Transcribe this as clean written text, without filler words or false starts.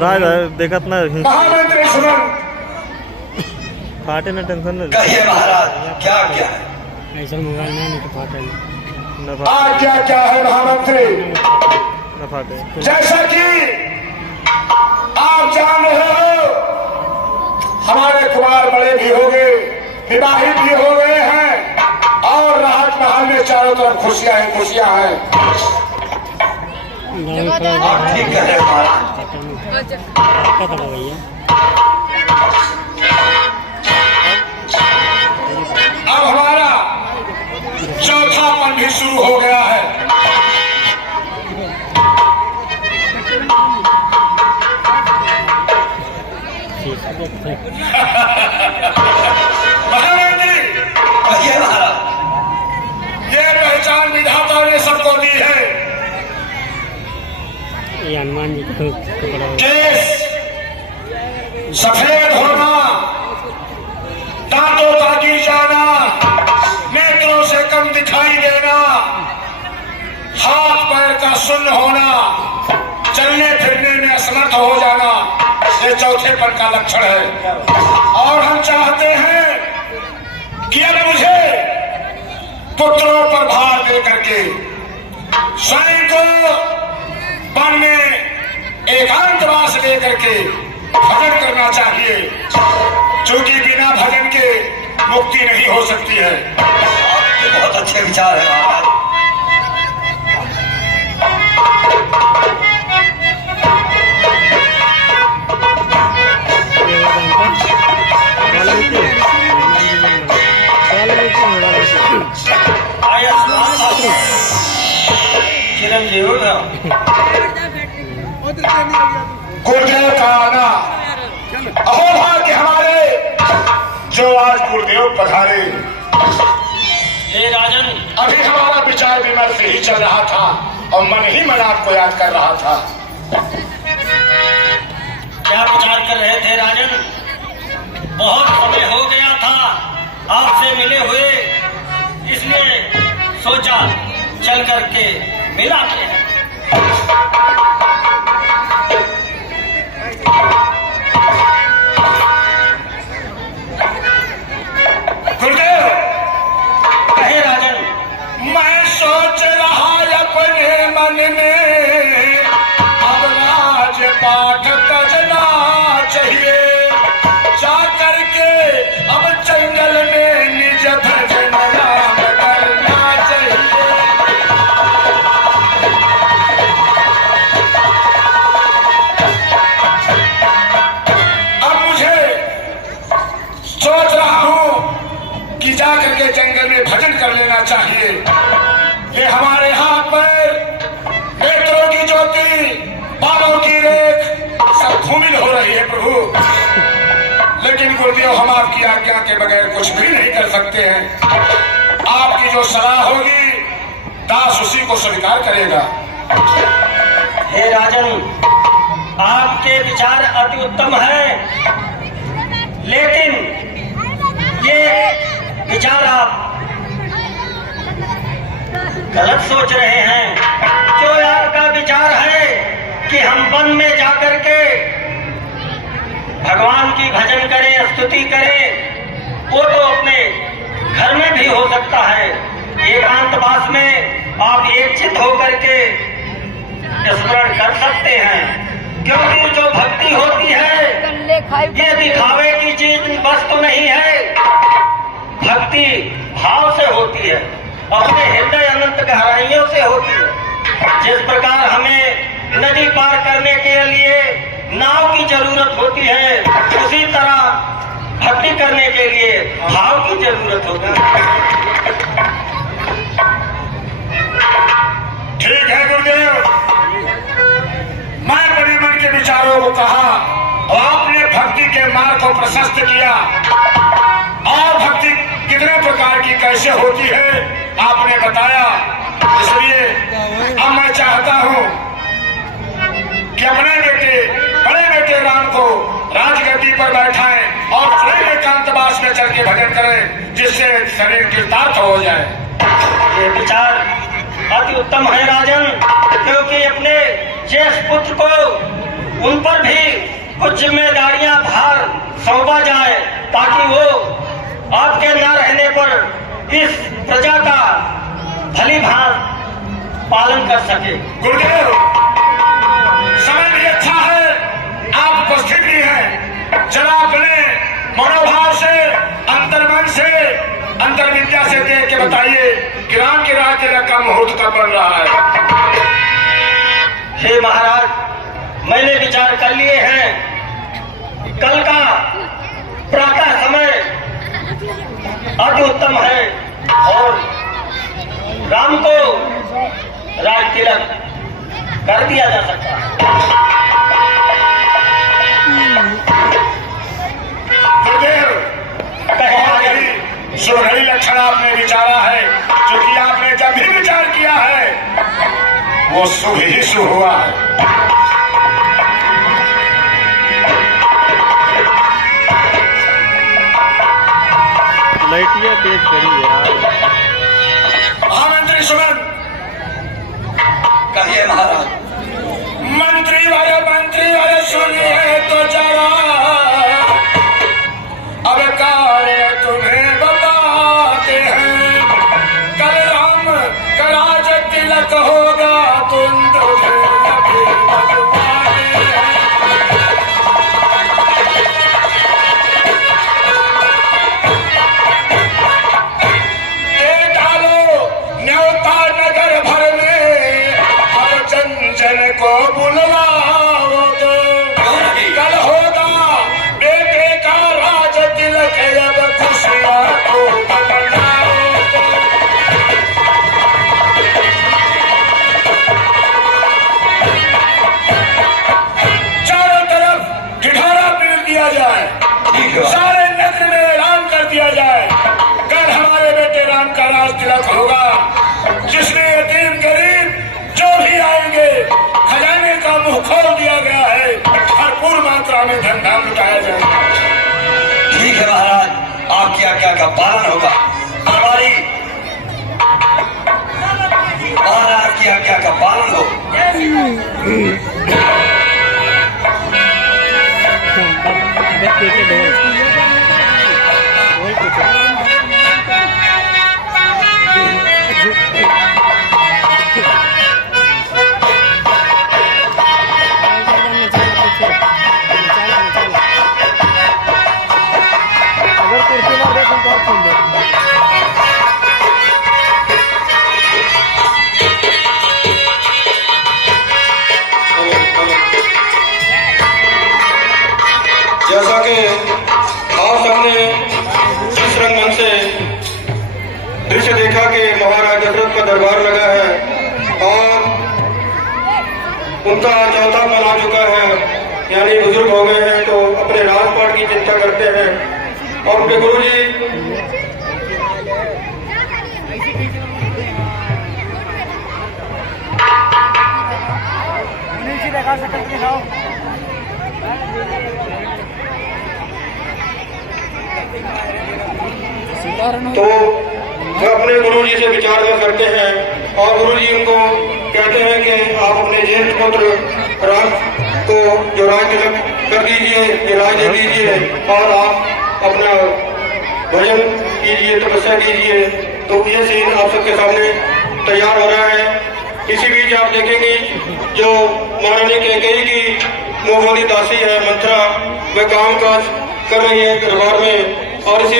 राज देखत ना महामंत्री सुमन फाटे ना टेंशन ना कहिए महाराज क्या क्या है ऐसा मोबाइल नहीं तो फाटे आज क्या क्या है महामंत्री ना फाटे। जैसा कि आप जान रहे हो हमारे कुमार बड़े भी हो गए विवाहित भी हो गए हैं और राहत महल में चारों तरफ खुशियां ही खुशियां हैं। आप ठीक कह रहे हो महाराज। भैया अब हमारा चौथापन भी शुरू हो गया है। महाराज ये पहचान विधाता ने सबको दी है। ये हनुमान जी को केस सफेद होना, दांतों का गी जाना, नेत्रों से कम दिखाई देना, हाथ पैर का शून्य होना, चलने फिरने में असमर्थ हो जाना, ये चौथेपन का लक्षण है। और हम चाहते हैं कि अब मुझे पुत्रों पर भार दे करके स्वयं को वन में एकांतवास लेकर के भजन करना चाहिए, क्योंकि बिना भजन के मुक्ति नहीं हो सकती है। आपके बहुत अच्छे विचार हैं महाराज। चिरंजीव गुरुदेव का आना अहो भाग्य हमारे जो आज गुरुदेव पधारे। हे राजन, अभी हमारा विचार विमर्श ही चल रहा था और मन ही मन आपको याद कर रहा था। क्या विचार कर रहे थे राजन? बहुत समय हो गया था आपसे मिले हुए, इसलिए सोचा चल करके मिलाते हैं। गुरुदेव कहे राजन, मैं सोच रहा अपने मन में अब राज पाठ करना चाहिए, जा करके अब जंगल में निज भजन राम करना चाहिए। अब मुझे सोच रहा हूँ कि जा करके जंगल में भजन कर लेना चाहिए। ये हमारे हाथ पर नेत्रों की ज्योति, बालों की रेख सब धूमिल हो रही है प्रभु, लेकिन गुरुदेव हम आपकी आज्ञा के बगैर कुछ भी नहीं कर सकते हैं। आपकी जो सलाह होगी दास उसी को स्वीकार करेगा। हे राजन, आपके विचार अति उत्तम है, लेकिन ये विचार आप गलत सोच रहे हैं। जो आपका विचार है कि हम वन में जाकर के भगवान की भजन करें, स्तुति करें, वो तो अपने घर में भी हो सकता है। एकांतवास में आप एकचित होकर के स्मरण कर सकते हैं, क्योंकि जो भक्ति होती है ये दिखावे की चीज वस्तु नहीं है। भक्ति भाव से होती है, अपने हृदय अनंत गहराइयों से होती है। जिस प्रकार हमें नदी पार करने के लिए नाव की जरूरत होती है, उसी तरह भक्ति करने के लिए भाव की जरूरत होती है। ठीक है गुरुदेव, मैं अपने मन के विचारों को कहा और आपने भक्ति के मार्ग को प्रशस्त किया और भक्ति कितने प्रकार की कैसे होती है आपने बताया। इसलिए अब मैं चाहता हूँ कि अपने बेटे, बड़े बेटे राम को राजगद्दी पर बैठाएं और स्वयं एकांतवास में चल के भजन करें, जिससे शरीर कृतार्थ हो जाए। ये विचार अति उत्तम है राजन, क्योंकि अपने ज्येष्ठ पुत्र को उन पर भी कुछ जिम्मेदारियां भार सौंपा जाए ताकि वो आपके न रहने पर इस प्रजा का भली भांति पालन कर सके। गुरुदेव, समय भी अच्छा है, आप उपस्थित भी हैं। जरा अपने मनोभाव से, अंतर्मन से, अंतर्विद्या से देख के बताइए कि राम के राज्य का मुहूर्त कब बन रहा है। हे महाराज, मैंने विचार कर लिए हैं कि कल का प्रातः समय अति उत्तम है और राम को राज तिलक कर दिया जा सकता है। गुरुदेव, बहुत ही सुनहरी लक्षण आपने विचारा है, जो कि आपने जब भी विचार किया है वो शुभ ही शुभ हुआ है। लाइटियाँ तेज करी यार। महामंत्री सुमन, कहिए महाराज। मंत्री वाले सुनिए तो जरा, अब कार्य तुम्हें बताते हैं। कल राम का राज तिलक होगा, तुम को बुलवाओगे। कल होगा बेटे का राज तिलक, अब खुशियां को मनाओगे। चारों तरफ ढिढोरा पीट दिया जाए, सारे नगर में ऐलान कर दिया जाए, कल हमारे बेटे राम का राज तिलक होगा। जिसमें यतीम गरीब जो भी आएंगे, खजाने का मुंह खोल दिया गया है, भरपूर मात्रा में धन धाम लुटाया जाएगा। ठीक है महाराज, आपकी आज्ञा का पालन होगा। हमारी महाराज की आज्ञा का पालन हो। अगर कुर्सी मार दे तो बहुत सुंदर। जैसा कि आप सबने इस रंगमंच से दृश्य देखा कि महाराज दशरथ का दरबार लगा है और उनका चौथा पल आ चुका है, यानी बुजुर्ग हो गए हैं तो अपने राजपाट की चिंता करते हैं और उनके गुरु जी तो वो अपने गुरु जी से विचार करते हैं और गुरु जी उनको कहते हैं कि आप अपने ज्येष्ठ पुत्र राम को जो राज तिलक कर दीजिए, राज दे दीजिए और आप अपना भजन कीजिए, तपस्या कीजिए। तो ये सीन आप सबके सामने तैयार हो रहा है। इसी बीच आप देखेंगे जो महारानी कैकेयी की मोहवाली दासी है मंत्रा, वह काम काज कर रही है दरबार में और इसी